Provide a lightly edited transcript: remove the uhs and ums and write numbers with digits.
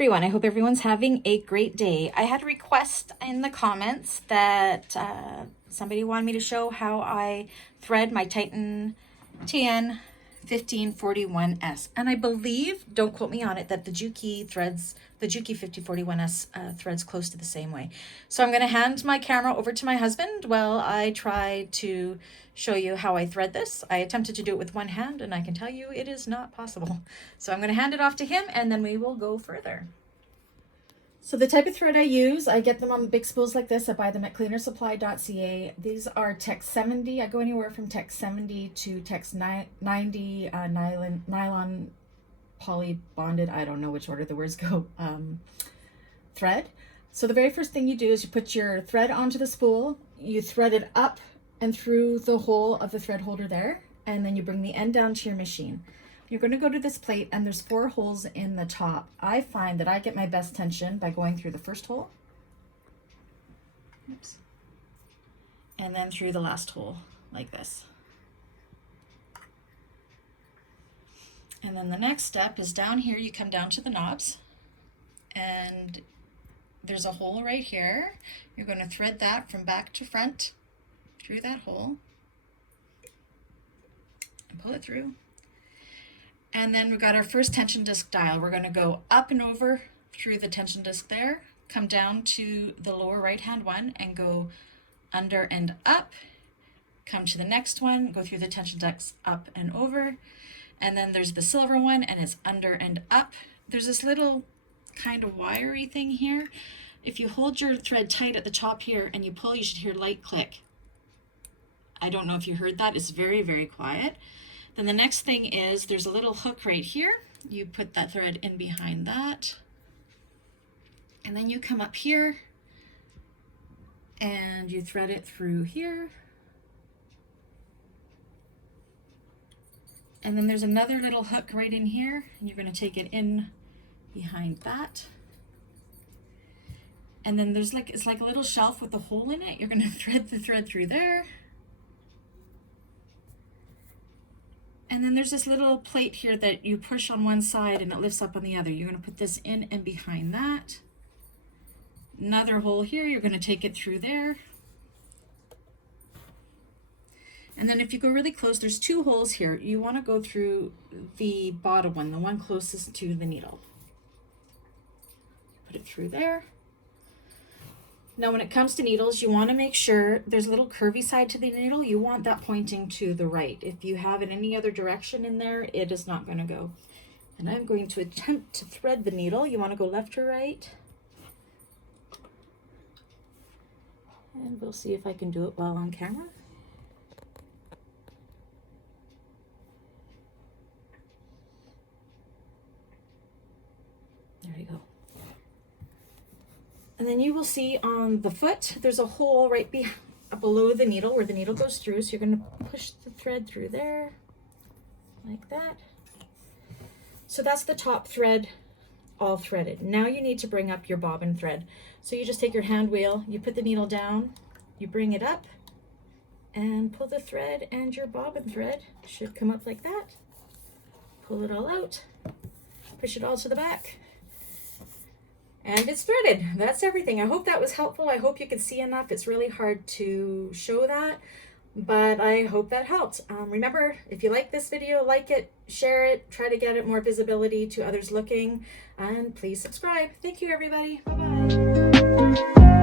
everyone. I hope everyone's having a great day. I had a request in the comments that somebody wanted me to show how I thread my Titan TN1541S. And I believe, don't quote me on it, that the Juki 5041S threads close to the same way. So I'm going to hand my camera over to my husband while I try to show you how I thread this. I attempted to do it with one hand and I can tell you it is not possible. So I'm going to hand it off to him and then we will go further. So the type of thread I use, I get them on big spools like this. I buy them at cleanersupply.ca. These are Tex 70. I go anywhere from Tex 70 to Tex 90 nylon poly bonded, I don't know which order the words go, thread. So the very first thing you do is you put your thread onto the spool, you thread it up and through the hole of the thread holder there, and then you bring the end down to your machine. You're going to go to this plate and there's 4 holes in the top. I find that I get my best tension by going through the first hole. Oops. And then through the last hole like this. And then the next step is down here, you come down to the knobs and there's a hole right here. You're going to thread that from back to front through that hole and pull it through. And then we've got our first tension disc dial. We're going to go up and over through the tension disc there, come down to the lower right hand one and go under and up, come to the next one, go through the tension discs up and over, and then there's the silver one and it's under and up. There's this little kind of wiry thing here. If you hold your thread tight at the top here and you pull, you should hear light click. I don't know if you heard that. It's very, very quiet. Then the next thing is there's a little hook right here. You put that thread in behind that. And then you come up here and you thread it through here. And then there's another little hook right in here and you're going to take it in behind that. And then there's it's like a little shelf with a hole in it. You're going to thread the thread through there. And then there's this little plate here that you push on one side and it lifts up on the other. You're going to put this in and behind that. Another hole here, you're going to take it through there. And then if you go really close, there's 2 holes here. You want to go through the bottom one, the one closest to the needle. Put it through there. Now when it comes to needles, you want to make sure there's a little curvy side to the needle. You want that pointing to the right. If you have it any other direction in there, it is not going to go. And I'm going to attempt to thread the needle. You want to go left or right. And we'll see if I can do it well on camera. There you go. And then you will see on the foot, there's a hole right below the needle where the needle goes through. So you're going to push the thread through there, like that. So that's the top thread all threaded. Now you need to bring up your bobbin thread. So you just take your hand wheel, you put the needle down, you bring it up, and pull the thread, and your bobbin thread should come up like that. Pull it all out, push it all to the back. And it's threaded. That's everything. I hope that was helpful. I hope you could see enough. It's really hard to show that, but I hope that helped. Remember, if you like this video, like it, share it, try to get it more visibility to others looking, and please subscribe. Thank you, everybody. Bye-bye.